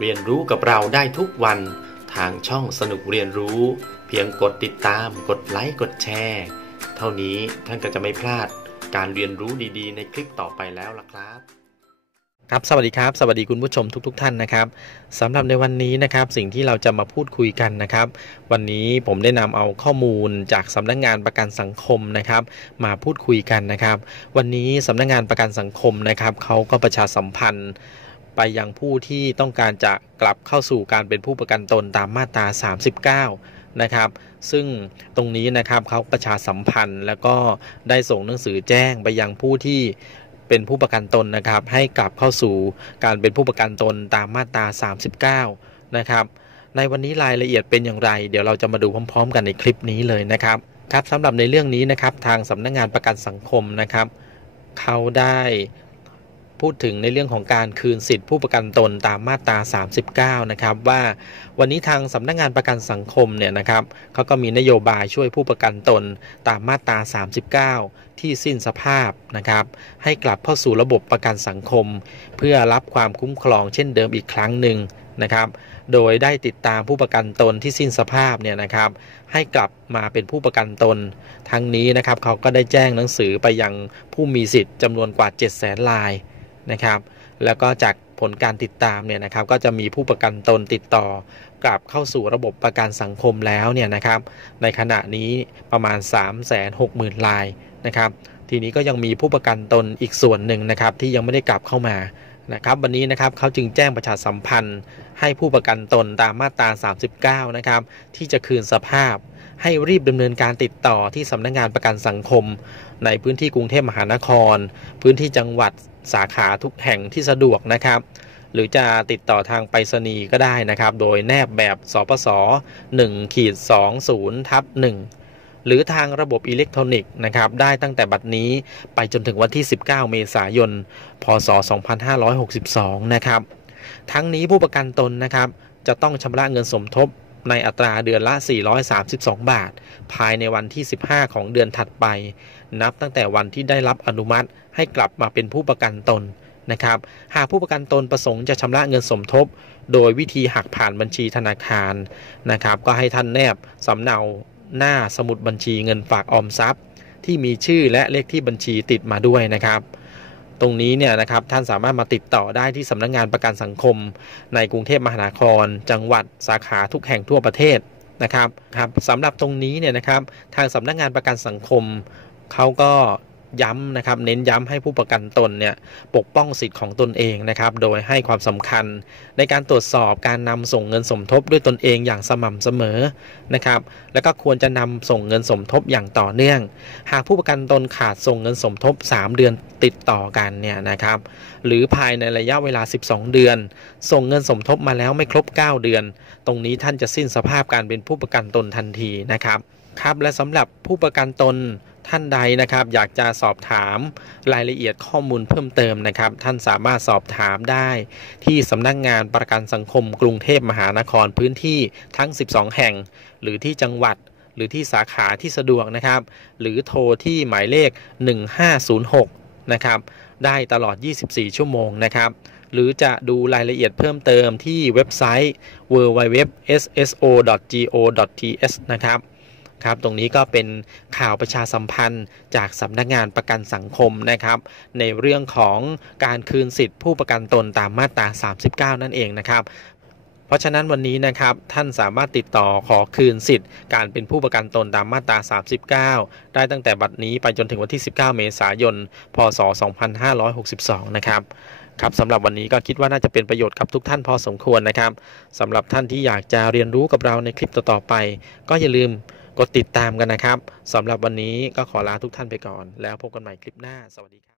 เรียนรู้กับเราได้ทุกวัน ทางช่องสนุกเรียนรู้ เพียงกดติดตาม กดไลค์ กดแชร์ เท่านี้ท่านก็จะไม่พลาดการเรียนรู้ดีๆ ในคลิปต่อไปแล้วล่ะครับครับสวัสดีครับสวัสดีคุณผู้ชมทุกๆท่านนะครับสำหรับในวันนี้นะครับสิ่งที่เราจะมาพูดคุยกันนะครับ วันนี้ผมได้นำเอาข้อมูลจากสำนักงงานประกันสังคมนะครับ มาพูดคุยกันนะครับ วันนี้สำนักงงานประกันสังคมนะครับเขาก็ประชาสัมพันธ์ ไปยังผู้ที่ต้องการจะกลับเข้าสู่การเป็นผู้ประกันตนตามมาตรา 39 นะครับ ซึ่งตรงนี้นะครับเขาประชาสัมพันธ์ แล้วก็ได้ส่งหนังสือแจ้งไปยังผู้ที่เป็นผู้ประกันตนนะครับ ให้กลับเข้าสู่การเป็นผู้ประกันตนตามมาตรา 39 นะครับ ในวันนี้รายละเอียดเป็นอย่างไร เดี๋ยวเราจะมาดูพร้อม ๆ กันในคลิปนี้เลยนะครับครับสำหรับในเรื่องนี้นะครับทางสำนักงงานประกันสังคมนะครับเขาได้ พูดถึงในเรื่องของการคืนสิทธิผู้ประกันตนตามมาตรา 39 นะครับ ว่าวันนี้ทางสำนักงงานประกันสังคมเนี่ยนะครับเขาก็มีนโยบายช่วยผู้ประกันตนตามมาตรา 39 ที่สิ้นสภาพนะครับ ให้กลับเข้าสู่ระบบประกันสังคม เพื่อรับความคุ้มครองเช่นเดิมอีกครั้งหนึ่งนะครับ โดยได้ติดตามผู้ประกันตนที่สิ้นสภาพเนี่ยนะครับ ให้กลับมาเป็นผู้ประกันตน ทั้งนี้นะครับเขาก็ได้แจ้งหนังสือไปยังผู้มีสิทธิ์จำนวนกว่า 7 0 0 0 0 0ลาย นะครับ แล้วก็จากผลการติดตามเนี่ยนะครับก็จะมีผู้ประกันตนติดต่อกลับเข้าสู่ระบบประกันสังคมแล้วเนี่ยนะครับในขณะนี้ประมาณ 3 6 0 0 0 0 ลายนะครับ ทีนี้ก็ยังมีผู้ประกันตนอีกส่วนหนึ่งนะครับที่ยังไม่ได้กลับเข้ามานะครับวันนี้นะครับเขาจึงแจ้งประชาสัมพันธ์ ให้ผู้ประกันตนตามมาตรา 39 นะครับที่จะคืนสภาพ ให้รีบดำเนินการติดต่อที่สำนักงงานประกันสังคม ในพื้นที่กรุงเทพมหานคร พื้นที่จังหวัด สาขาทุกแห่งที่สะดวกนะครับ หรือจะติดต่อทางไปรษณีย์ก็ได้นะครับ โดยแนบแบบสปส1ขีด20ทับ1หรือทางระบบอิเล็กทรอนิกส์นะครับ ได้ตั้งแต่บัดนี้ไปจนถึงวันที่ 19 เมษายน พศ 2562 นะครับ ทั้งนี้ผู้ประกันตนนะครับ จะต้องชำระเงินสมทบ ในอัตราเดือนละ 432 บาท ภายในวันที่ 15 ของเดือนถัดไป นับตั้งแต่วันที่ได้รับอนุมัติให้กลับมาเป็นผู้ประกันตนนะครับ หากผู้ประกันตนประสงค์จะชำระเงินสมทบ โดยวิธีหักผ่านบัญชีธนาคารนะครับ ก็ให้ท่านแนบสำเนาหน้าสมุดบัญชีเงินฝากออมทรัพย์ ที่มีชื่อและเลขที่บัญชีติดมาด้วยนะครับ ตรงนี้เนี่ยนะครับท่านสามารถมาติดต่อได้ที่สำนักงงานประกันสังคม ในกรุงเทพมหานคร จังหวัดสาขาทุกแห่งทั่วประเทศนะครับครับสำหรับตรงนี้เนี่ยนะครับทางสำนักงงานประกันสังคมเขาก็ ย้ำนะครับเน้นย้ำให้ผู้ประกันตนเนี่ยปกป้องสิทธิ์ของตนเองนะครับโดยให้ความสำคัญ ในการตรวจสอบการนำส่งเงินสมทบด้วยตนเองอย่างสม่ำเสมอนะครับแล้วก็ควรจะนำส่งเงินสมทบอย่างต่อเนื่อง หากผู้ประกันตนขาดส่งเงินสมทบ 3 เดือนติดต่อกันเนี่ยนะครับหรือภายในระยะเวลา 12 เดือน ส่งเงินสมทบมาแล้วไม่ครบ 9 เดือน ตรงนี้ท่านจะสิ้นสภาพการเป็นผู้ประกันตนทันทีนะครับครับและสำหรับผู้ประกันตนท่านใดนะครับอยากจะสอบถามรายละเอียดข้อมูลเพิ่มเติมนะครับ ท่านสามารถสอบถามได้ ที่สำนักงงานประกันสังคมกรุงเทพมหานครพื้นที่ทั้ง 12 แห่ง หรือที่จังหวัดหรือที่สาขาที่สะดวกนะครับ หรือโทรที่หมายเลข 1506 นะครับ ได้ตลอด 24 ชั่วโมงนะครับ หรือจะดูรายละเอียดเพิ่มเติมที่เว็บไซต์ www.sso.go.th นะครับ ครับตรงนี้ก็เป็นข่าวประชาสัมพันธ์จากสำนักงานประกันสังคมนะครับ ในเรื่องของการคืนสิทธิผู้ประกันตนตามมาตรา 39 นั่นเองนะครับเพราะฉะนั้นวันนี้นะครับท่านสามารถติดต่อขอคืนสิทธิ์ การเป็นผู้ประกันตนตามมาตรา 39 ได้ตั้งแต่บัดนี้ไปจนถึงวันที่ 19 เมษายน พศ 2562 นะครับครับสำหรับวันนี้ก็คิดว่าน่าจะเป็นประโยชน์กับทุกท่านพอสมควรนะครับสำหรับท่านที่อยากจะเรียนรู้กับเราในคลิปต่อๆไป ก็อย่าลืม กดติดตามกันนะครับสำหรับวันนี้ก็ขอลาทุกท่านไปก่อน แล้วพบกันใหม่คลิปหน้า สวัสดีครับ